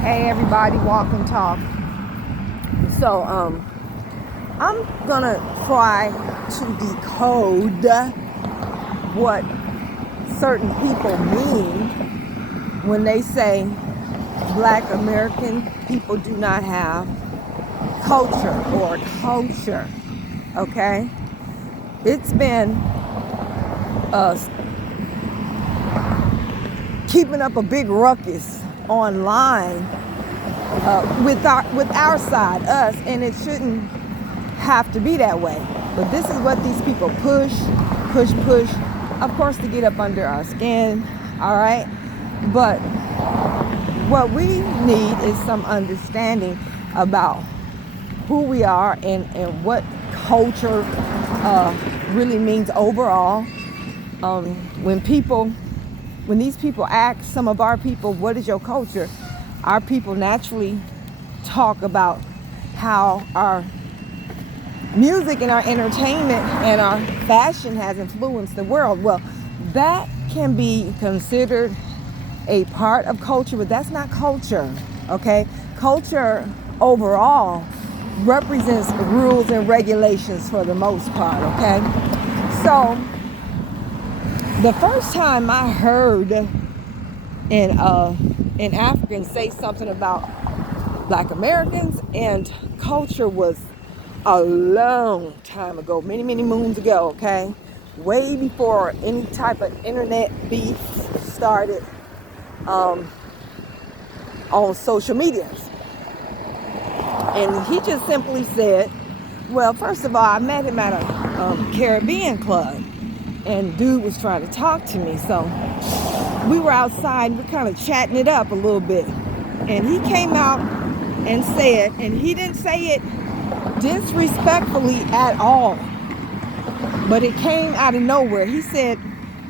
Hey everybody, walk and talk. So I'm gonna try to decode what certain people mean when they say Black American people do not have culture. Okay, it's been keeping up a big ruckus online with our side, us, and it shouldn't have to be that way. But this is what these people push, of course, to get up under our skin, all right? But what we need is some understanding about who we are and what culture really means overall. When these people ask some of our people, what is your culture? Our people naturally talk about how our music and our entertainment and our fashion has influenced the world. Well, that can be considered a part of culture, but that's not culture, okay? Culture overall represents rules and regulations for the most part, okay? So the first time I heard an African say something about Black Americans and culture was a long time ago, many moons ago, okay? Way before any type of internet beef started on social medias. And he just simply said, well, first of all, I met him at a Caribbean club, and dude was trying to talk to me. So we were outside, we're kind of chatting it up a little bit. And he came out and said, and he didn't say it disrespectfully at all, but it came out of nowhere. He said,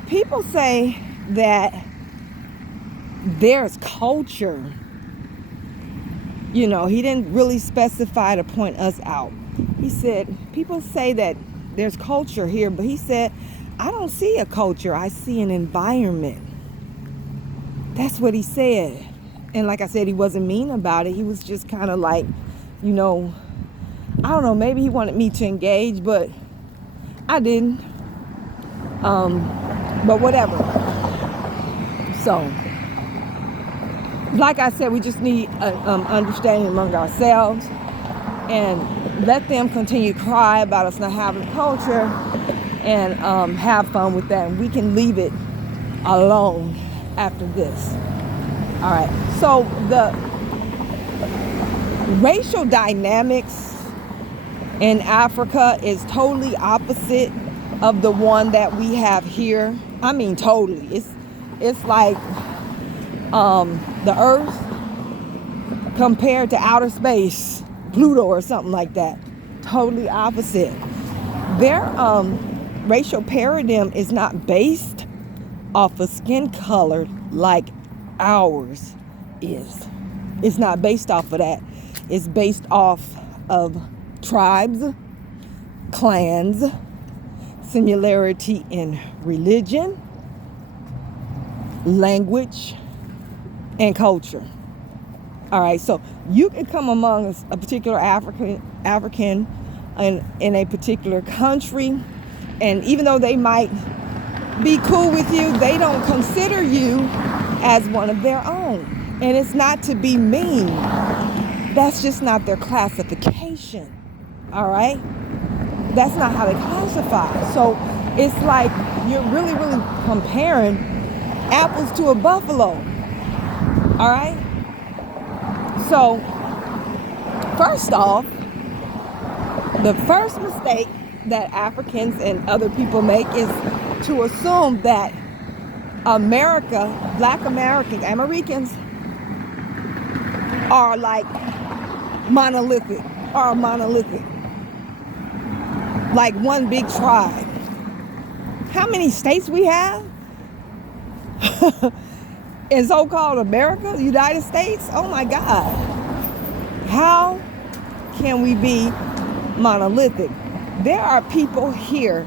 people say that there's culture. You know, he didn't really specify to point us out. He said, people say that there's culture here, but he said, I don't see a culture, I see an environment. That's what he said. And like I said, he wasn't mean about it. He was just kind of like, you know, I don't know, maybe he wanted me to engage, but I didn't. But whatever. So, like I said, we just need understanding among ourselves and let them continue to cry about us not having culture and have fun with that. And we can leave it alone after this. All right. So the racial dynamics in Africa is totally opposite of the one that we have here. I mean, totally. It's like the Earth compared to outer space, Pluto or something like that. Totally opposite. Their racial paradigm is not based off of skin color like ours is. It's not based off of that. It's based off of tribes, clans, similarity in religion, language, and culture. All right, so you can come among a particular African in a particular country, and even though they might be cool with you, they don't consider you as one of their own. And it's not to be mean. That's just not their classification. All right? That's not how they classify. So it's like you're really comparing apples to a buffalo. All right? So, first off, the first mistake that Africans and other people make is to assume that Black Americans are like monolithic, like one big tribe. How many states we have in so-called America, the United States? Oh my God. How can we be monolithic? There are people here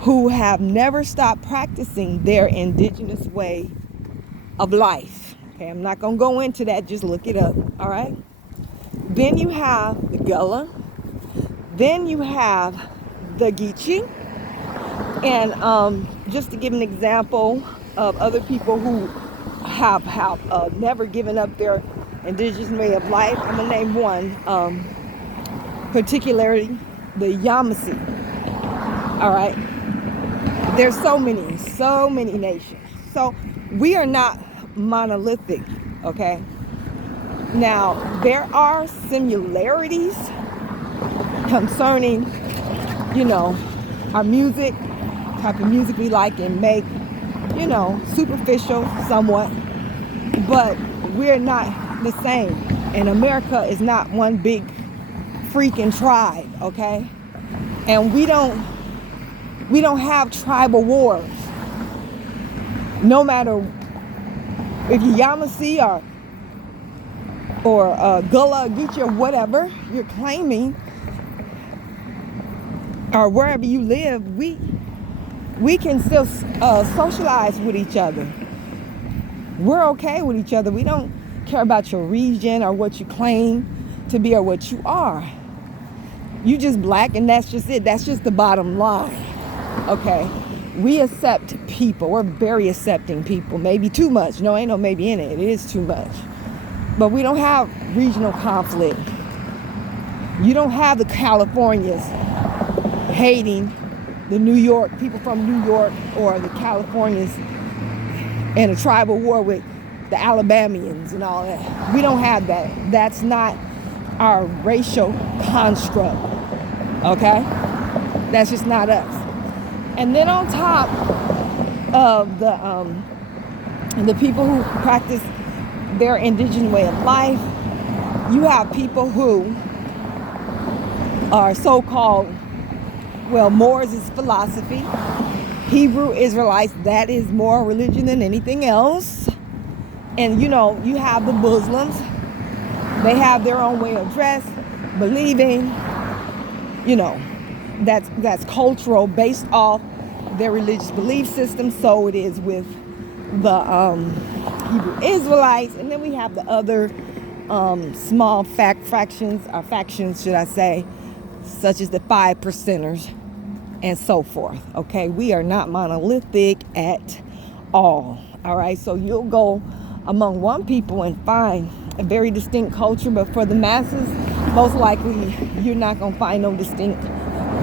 who have never stopped practicing their indigenous way of life. Okay, I'm not going to go into that. Just look it up. All right. Then you have the Gullah. Then you have the Geechee. And just to give an example of other people who have never given up their indigenous way of life, I'm going to name one, particularly the Yamasee. All right. There's so many nations. So we are not monolithic, okay? Now, there are similarities concerning, our music, type of music we like and make, superficial somewhat, but we're not the same. And America is not one big freaking tribe, okay? And we don't have tribal wars. No matter if you're Yamasee or Gullah, Geechee, or whatever you're claiming, or wherever you live, we can still socialize with each other. We're okay with each other. We don't care about your region or what you claim to be or what you are. You just black, and that's just it. That's just the bottom line. Okay? We accept people. We're very accepting people. Maybe too much. No, ain't no maybe in it. It is too much. But we don't have regional conflict. You don't have the Californians hating the New York, people from New York, or the Californians in a tribal war with the Alabamians and all that. We don't have that. That's not our racial construct. Okay? That's just not us. And then on top of the people who practice their indigenous way of life, you have people who are so-called, Moors is philosophy. Hebrew Israelites, that is more religion than anything else. And you have the Muslims. They have their own way of dress, believing, that's cultural, based off their religious belief system. So it is with the Hebrew Israelites. And then we have the other small factions, should I say, such as the 5%ers and so forth. Okay, we are not monolithic at all. All right, so you'll go among one people and find a very distinct culture, but for the masses, most likely you're not going to find no distinct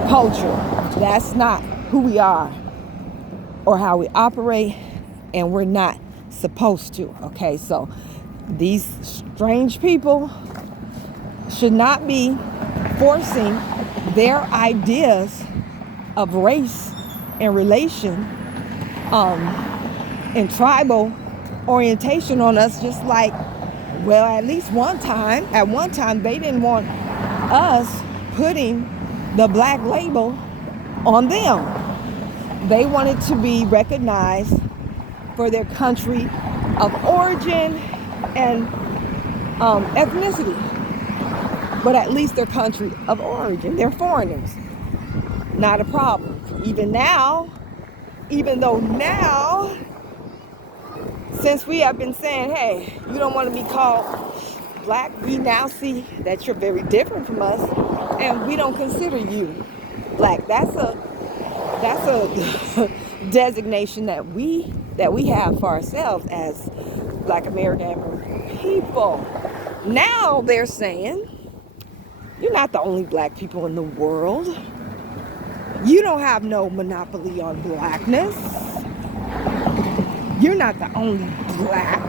culture. That's not who we are or how we operate, and we're not supposed to. Okay, so these strange people should not be forcing their ideas of race and relation and tribal orientation on us, just like, at least at one time they didn't want us putting the black label on them. They wanted to be recognized for their country of origin and ethnicity, but at least their country of origin. They're foreigners. Not a problem. Even though now, since we have been saying, hey, you don't want to be called black, we now see that you're very different from us, and we don't consider you black. That's a designation that we have for ourselves as Black American people. Now they're saying, you're not the only black people in the world. You don't have no monopoly on blackness. You're not the only black.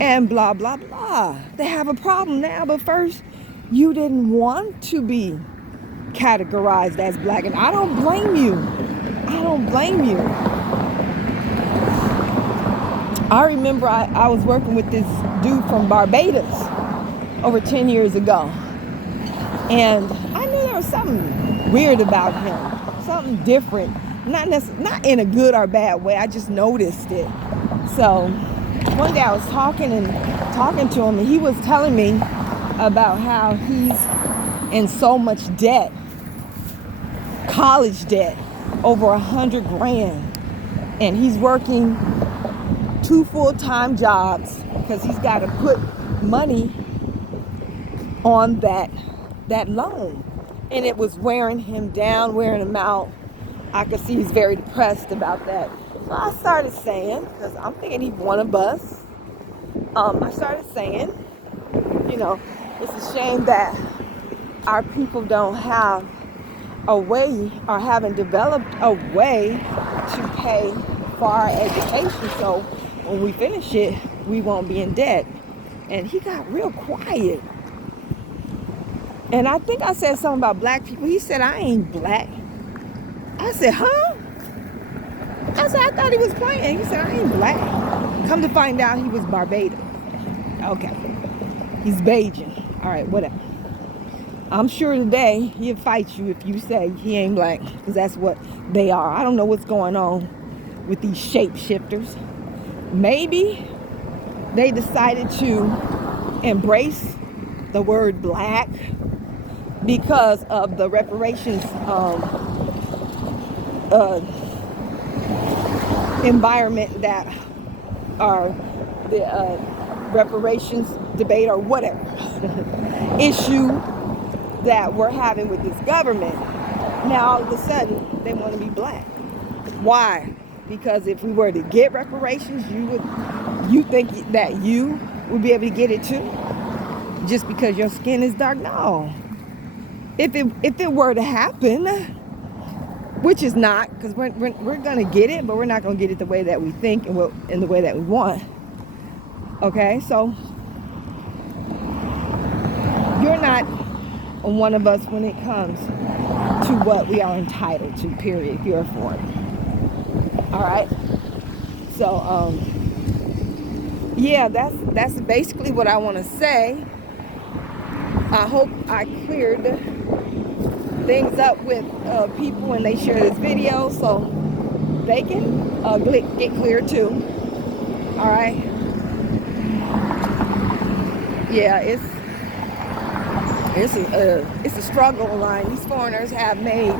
And blah, blah, blah. They have a problem now, but first, you didn't want to be categorized as black. And I don't blame you. I remember I was working with this dude from Barbados over 10 years ago. And I knew there was something weird about him, something different, not in a good or bad way. I just noticed it. So one day I was talking to him, and he was telling me about how he's in so much debt, college debt, over $100,000, and he's working 2 full-time jobs because he's got to put money on that loan, and it was wearing him down, wearing him out. I could see he's very depressed about that. So I started saying, because I'm thinking he's one of us, I started saying, you know, it's a shame that our people don't have a way or haven't developed a way to pay for our education, so when we finish it, we won't be in debt. And he got real quiet. And I think I said something about black people. He said, I ain't black. I said, huh? I said, I thought he was playing. He said, I ain't black. Come to find out he was Barbados. Okay. He's Bajan. All right, whatever. I'm sure today he'll fight you if you say he ain't black, because that's what they are. I don't know what's going on with these shapeshifters. Maybe they decided to embrace the word black because of the reparations environment that are the reparations debate or whatever issue that we're having with this government. Now all of a sudden they want to be black. Why? Because if we were to get reparations, you think that you would be able to get it too? Just because your skin is dark? No. If it were to happen, which is not, because we're gonna get it, but we're not gonna get it the way that we think and in the way that we want. Okay, so you're not one of us when it comes to what we are entitled to, period, if you're a foreigner. All right, so yeah, that's basically what I want to say. I hope I cleared things up with people when they share this video, so they can get clear too. All right, yeah, it's a struggle online. These foreigners have made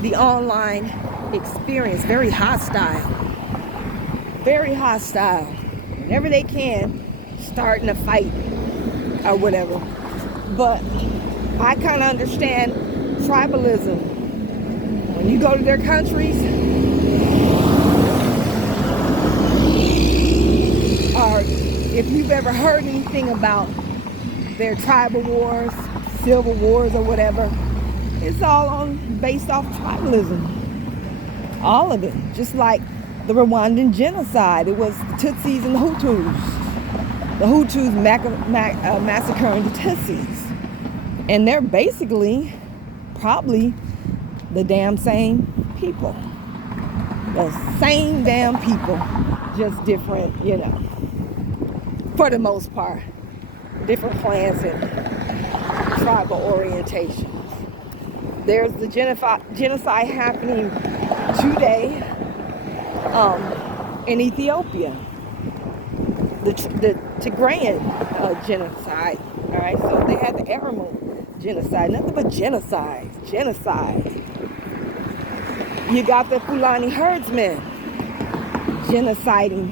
the online experience very hostile. Whenever they can, starting a fight or whatever. But I kind of understand tribalism. When you go to their countries, or if you've ever heard anything about their tribal wars, civil wars or whatever, it's all based off tribalism. All of it. Just like the Rwandan genocide. It was the Tutsis and the Hutus. The Hutus massacring the Tutsis. And they're basically probably the damn same people. The same damn people. Just different, for the most part. Different clans and tribal orientations. There's the genocide happening today in Ethiopia. The Tigrayan genocide. All right, so they had the Aramu genocide. Nothing but genocide. You got the Fulani herdsmen genociding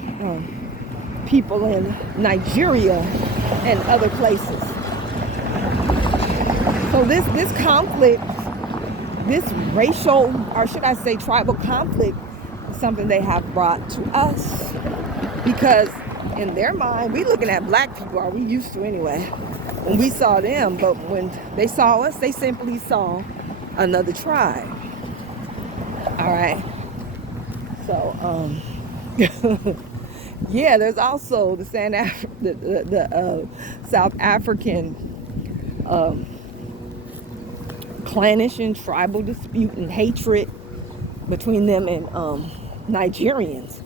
people in Nigeria and other places. So this conflict, this racial, or should I say tribal conflict, is something they have brought to us. Because in their mind, we looking at black people, or we used to anyway, when we saw them. But when they saw us, they simply saw another tribe. All right. So, yeah, there's also the South African clannish and tribal dispute and hatred between them and Nigerians.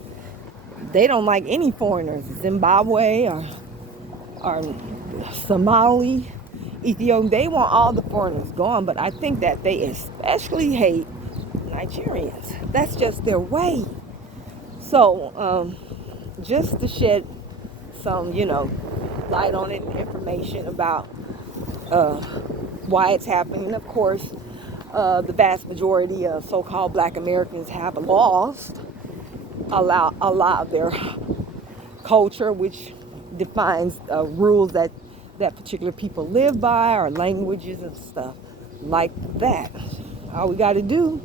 They don't like any foreigners, Zimbabwe or Somali, Ethiopia. They want all the foreigners gone, but I think that they especially hate Nigerians. That's just their way. So, just to shed some, light on it, information about why it's happening. And of course, the vast majority of so-called black Americans have lost a lot of their culture, which defines rules that particular people live by, or languages and stuff like that. All we got to do,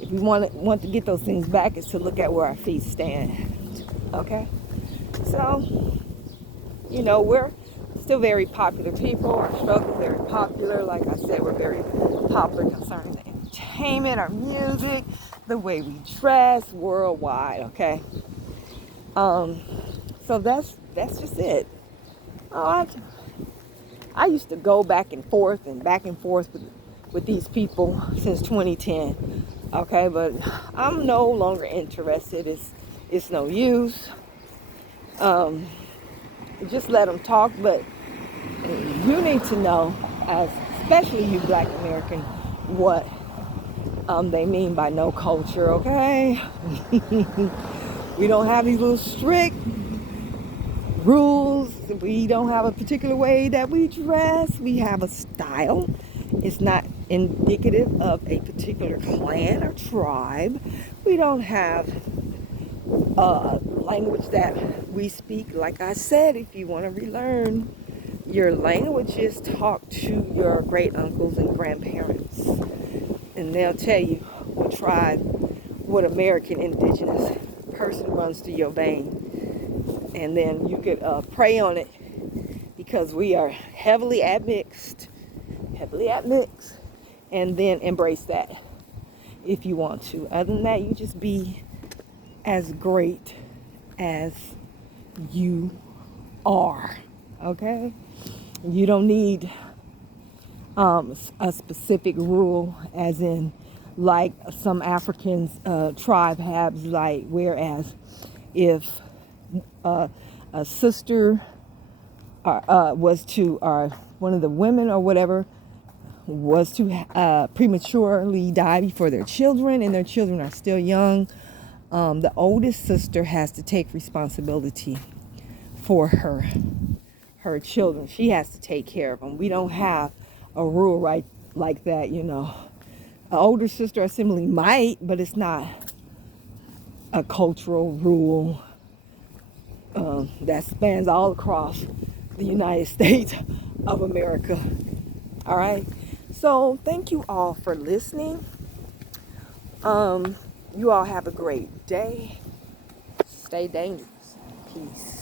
if we want to get those things back, is to look at where our feet stand. Okay? So, we're still very popular people. Our struggle is very popular. Like I said, we're very popular concerning the entertainment, our music, the way we dress worldwide. Okay? So that's just it. Oh, I used to go back and forth with these people since 2010. Okay, but I'm no longer interested. It's no use. Just let them talk. But you need to know, especially you Black American, what they mean by no culture. Okay, we don't have these little strict rules. We don't have a particular way that we dress. We have a style. It's not indicative of a particular clan or tribe. We don't have language that we speak. Like I said, if you want to relearn your languages, talk to your great uncles and grandparents, and they'll tell you what tribe, what American indigenous person runs through your vein. And then you could pray on it, because we are heavily admixed, and then embrace that if you want to. Other than that, you just be as great as you are. Okay? You don't need a specific rule, as in like some Africans tribe have, like, whereas if a sister was to, or one of the women or whatever, was to prematurely die before their children, and their children are still young, the oldest sister has to take responsibility for her children. She has to take care of them. We don't have a rule right like that. An older sister assembly might, but it's not a cultural rule that spans all across the United States of America. All right. So thank you all for listening. You all have a great day. Stay dangerous. Peace.